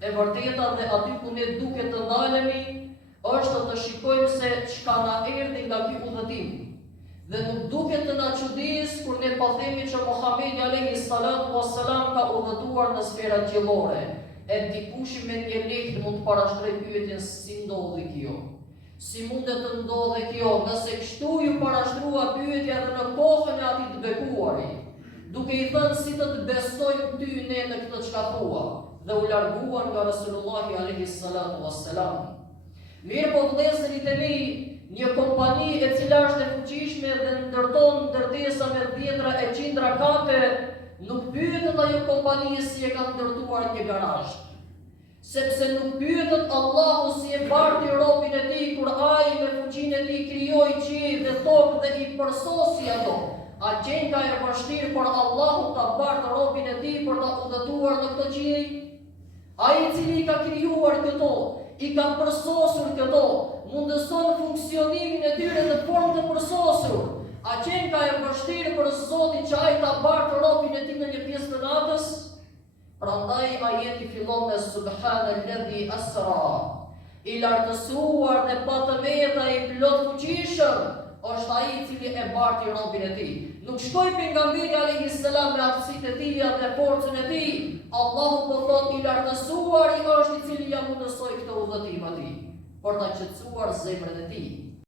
E vërteta dhe aty ku ne duhet të ndalemi është të shikojmë se çka na erdhi nga ky udhëtim. Dhe nuk duhet të na çudis kur ne po themi që Muhamedi alayhi salatu wassalam ka udhëtuar në sferat gjellore. E dikush me një lehtë mund të parashtrojë pyetjen si ndodhi kjo. Si mundet të ndodhe kjo, nëse kështu ju parashtrua pyetja dhe në kohën e atij të bekuarit, duke i thënë si të besojmë ty ne në këtë çka thua, dhe u larguan nga Rasulullahi alayhi salatu wassalam. Mirë po vëllezërit e mi, një kompani e cila është e fuqishme dhe ndërton ndërtesa me dhjetra e qindra kate, nuk pyetet ajo kompani si e ka ndërtuar një garazh. Sepse nuk pyetet Allahu si e barti robin e tij kur ai me fuqinë e tij krijoi qiell dhe tokë dhe i përsosi ato. A qenka e vështirë për Allahu ta bartë robin e tij për ta udhëtuar në këtë qiell? Ai i cili ka krijuar këto, i ka përsosur këto, mundëson funksionimin e tyre në formë të përsosur. A qenka e vështirë për Zotin që ai ta bartë robin e tij në një pjesë të natës? Prandaj ajeti fillon me subhanalladhi asra. I lartësuar dhe patëmeta i plot fuqishëm është ai i cili e barti robin e tij. Nuk shkoi pejgamberi alayhi salam me aftësitë e tij dhe forcën e tij. Allahu po thotë i lartësuar i është i cili ja mundësoi këtë udhëtim atij, për ta qetësuar zemrën e tij.